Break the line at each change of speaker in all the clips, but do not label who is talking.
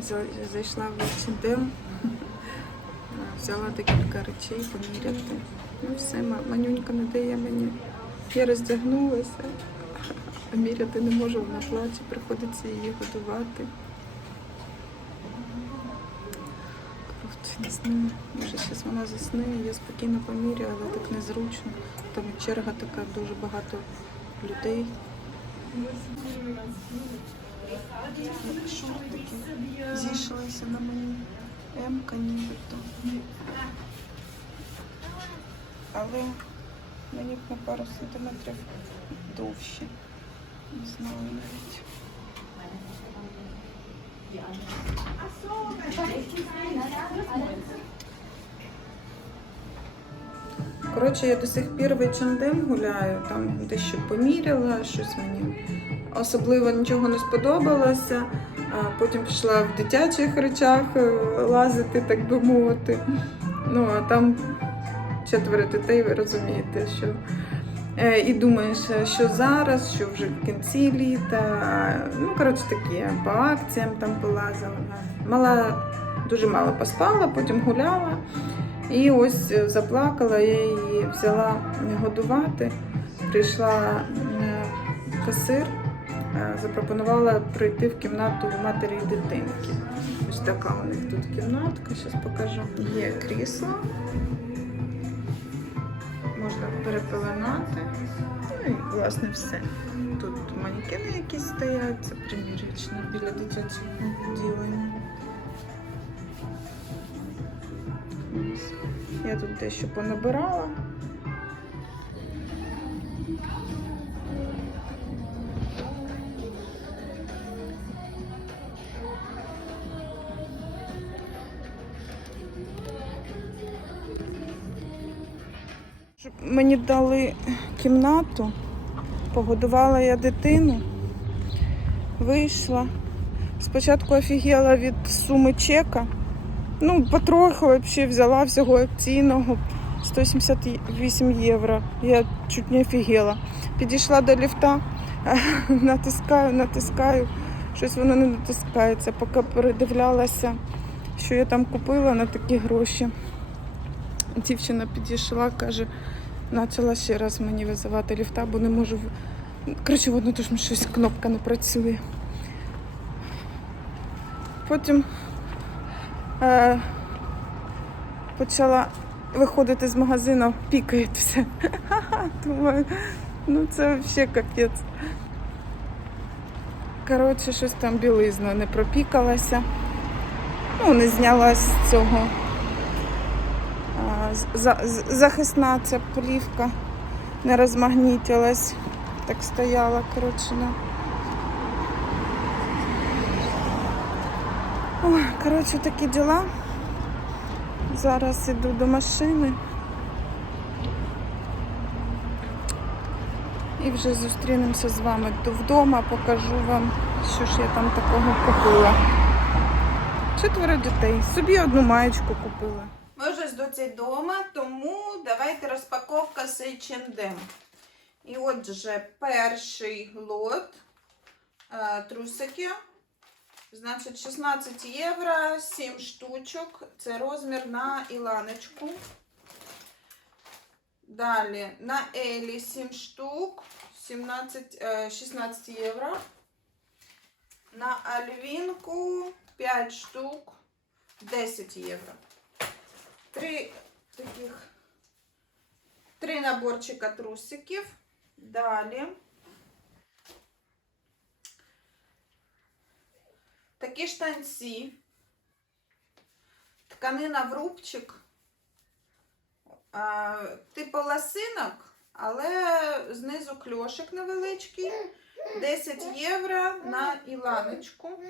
За- Зайшла в H&M, взяла декілька речей поміряти. Ну все, манюнька не дає мені. Я роздягнулася, а міряти не можу, вона плаче, приходиться її годувати. Не знаю. Може, зараз вона засне, я спокійно поміряю, але так незручно. Там черга така, дуже багато людей. Шортики зійшлися на мені. М-ка нібито. Але мені б на пару сантиметрів довше. Не знаю навіть. Коротше, я до сих пір в H&M гуляю, там дещо поміряла, щось мені особливо нічого не сподобалося. Потім пішла в дитячих речах е, лазити, так би мовити. Ну, а там четверо дітей, ви розумієте, що. Е, І думаєш, е, що зараз, що вже в кінці літа. Ну, коротше такі, по акціям там полазила. Мала, дуже мало поспала, потім гуляла. І ось заплакала, я її взяла годувати. Прийшла касир, запропонувала прийти в кімнату матері і дитинки. Ось така у них тут кімнатка, зараз покажу. Є крісло, можна перепеленати. Ну і власне все. Тут манекени якісь стоять, це примірячні біля дитячого відділення. Я тут дещо понабирала. Мені дали кімнату, погодувала я дитину, вийшла. Спочатку офігела від суми чека. Ну, потроху взагалі взяла всього акційного 178 євро. Я чуть не офігела. Підійшла до ліфта, натискаю, натискаю, щось воно не натискається, поки передивлялася, що я там купила на такі гроші. Дівчина підійшла, каже, почала ще раз мені визивати ліфта, бо не можу. Коротше, воно теж щось кнопка не працює. Потім е, почала виходити з магазину, пікає все. Думаю, ну це взагалі капець. Коротше, щось там білизна не пропікалася. Ну, не знялась з цього. Захисна ця плівка не розмагнітилась. Так стояла, коротше, на. Коротше, такі діла. Зараз іду до машини. І вже зустрінемося з вами вдома, покажу вам, що ж я там такого купила. Четверо дітей. Собі одну маєчку купила. Ми вже вдома, тому давайте розпаковка з H&M. І отже, перший лот е, трусики. Значить, 16 євро, 7 штучок. Це розмір на Іланочку. Далі на Елі 7 штук, 17, е, 16 євро. На Альвінку 5 штук, 10 євро. Три таких, три наборчика трусиків. Далі. Такі штанці. Тканина в рубчик. Типу ласинок, але знизу кльошик невеличкий. 10 євро на іланочку.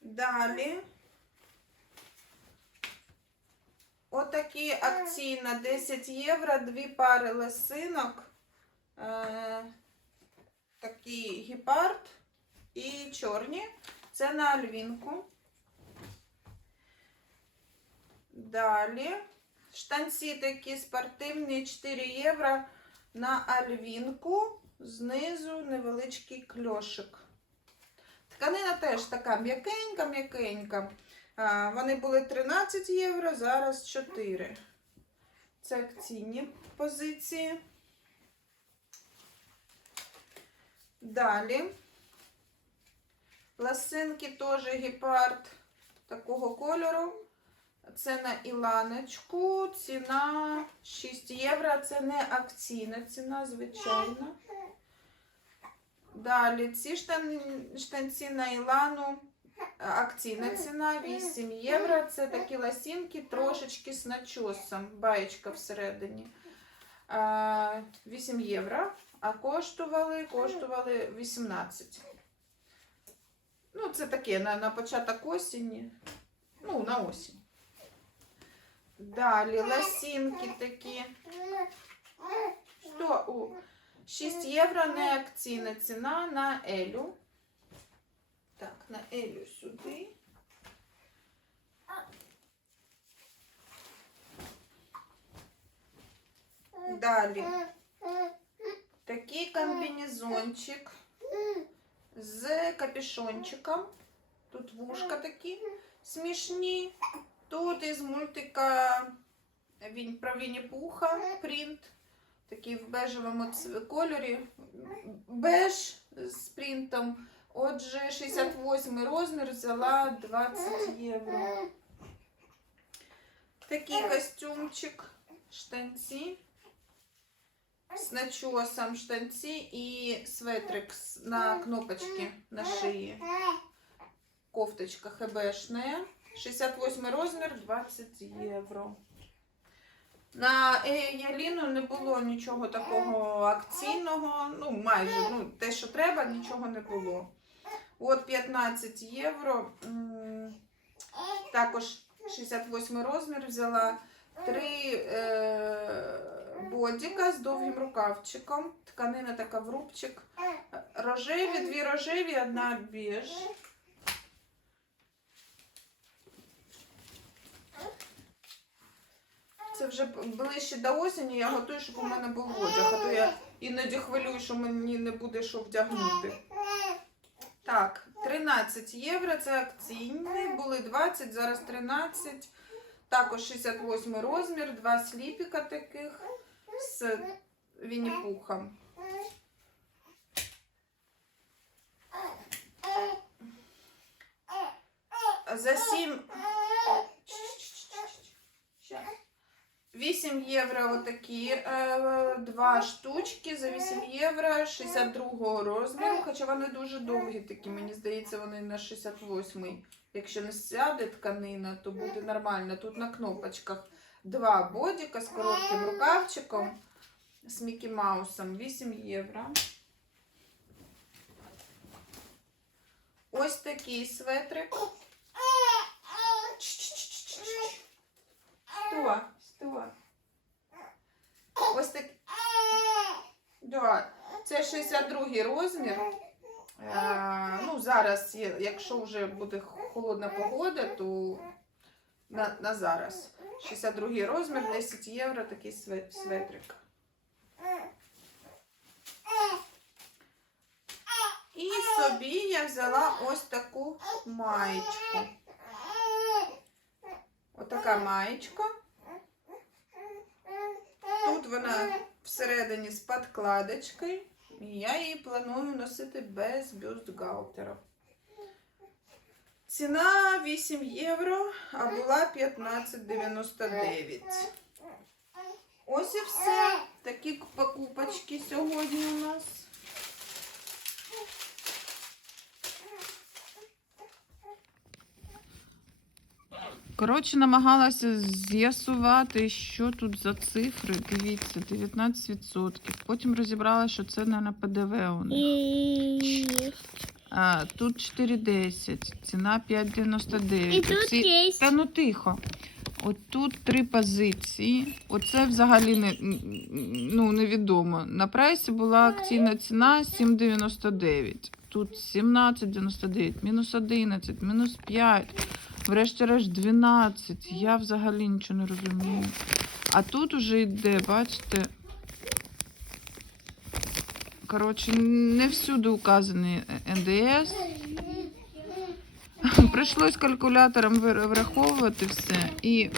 Далі. Отакі акції на 10 євро, дві пари лосинок. Е, такий гепард і чорні. Це на альвінку. Далі. Штанці такі спортивні 4 євро на альвінку. Знизу невеличкий кльошик. Тканина теж така м'якенька, м'якенька. А, Вони були 13 євро, зараз 4. Це акційні позиції. Далі. Ласинки теж гепард такого кольору. Це на Іланочку. Ціна 6 євро. Це не акційна ціна, звичайно. Далі ці штан- штанці на Ілану. Е, Акційна ціна 8 євро. Це такі ласінки трошечки з начосом. Баєчка всередині. Е, 8 євро. А коштували, коштували 18. Ну, це таке на, на початок осені. Ну, на осінь. Далі ласінки такі. Що? 6 євро не акційна ціна на Елю. Так, на Елю сюди. Далі. Такий комбінезончик з капюшончиком. Тут вушка такі смішні. Тут із мультика він про Вінні-Пуха принт. Такий в бежевому кольорі. Беж з принтом. Отже, 68 розмір взяла 20 євро. Такий костюмчик, штанці. З начосом штанці і светрик на кнопочці на шиї. Кофточка ХБшная. 68 розмір, 20 євро. На е, Яліну не було нічого такого акційного. Ну, майже, ну, те, що треба, нічого не було. От 15 євро. Також 68 розмір взяла. Три е, бодіка з довгим рукавчиком. Тканина така в рубчик. Рожеві, дві рожеві, одна біж. Це вже ближче до осені, я готую, щоб у мене був одяг. А то я іноді хвилюю, що мені не буде що вдягнути. Так, 13 євро, це акційні, були 20, зараз 13. Також 68 розмір, два сліпіка таких з Вінні-Пухом. За 7... 8 євро отакі е, два штучки за 8 євро 62 розміру, хоча вони дуже довгі такі, мені здається, вони на 68-й. Якщо не сяде тканина, то буде нормально. Тут на кнопочках два бодіка з коротким рукавчиком з Мікі Маусом 8 євро. Ось такий светрик. Що? Що? Ось так. Да. Це 62 розмір. Е, ну, зараз, якщо вже буде холодна погода, то на, на зараз. 62 розмір, 10 євро такий светрик. І собі я взяла ось таку маєчку. Отака маєчка. Тут вона всередині з подкладочкою. І я її планую носити без бюстгальтера. Ціна 8 євро, а була 15,99. Ось і все. Такі покупочки сьогодні у нас. Коротше, намагалася з'ясувати, що тут за цифри. Дивіться, 19%. Потім розібрала, що це не на ПДВ у них. А, тут 4,10, ціна 5,99.
и тут
Оці-
есть.
Та ну тихо. От тут три позиції. Оце взагалі не, ну, невідомо. На прайсі була акційна ціна 7,99. Тут 17,99, мінус 11, мінус 5, врешті-решт 12. Я взагалі нічого не розумію. А тут уже йде, бачите. Коротше, не всюди указаний НДС. Прийшлось калькулятором враховувати все. І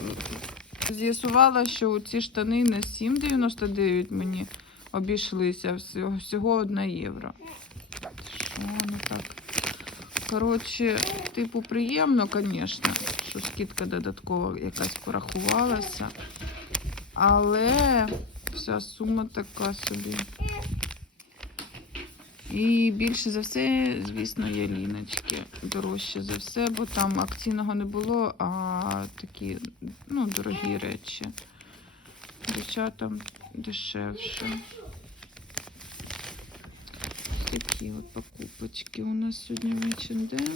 з'ясувала, що ці штани на 7,99 мені обійшлися всього, всього 1 євро. Що воно так? Коротше, типу, приємно, звісно, що скидка додаткова якась порахувалася. Але вся сума така собі. І більше за все, звісно, є ліночки. Дорожче за все, бо там акційного не було, а такі ну, дорогі речі. Дівчатам дешевше. Ось такі от покупочки у нас сьогодні в H&M.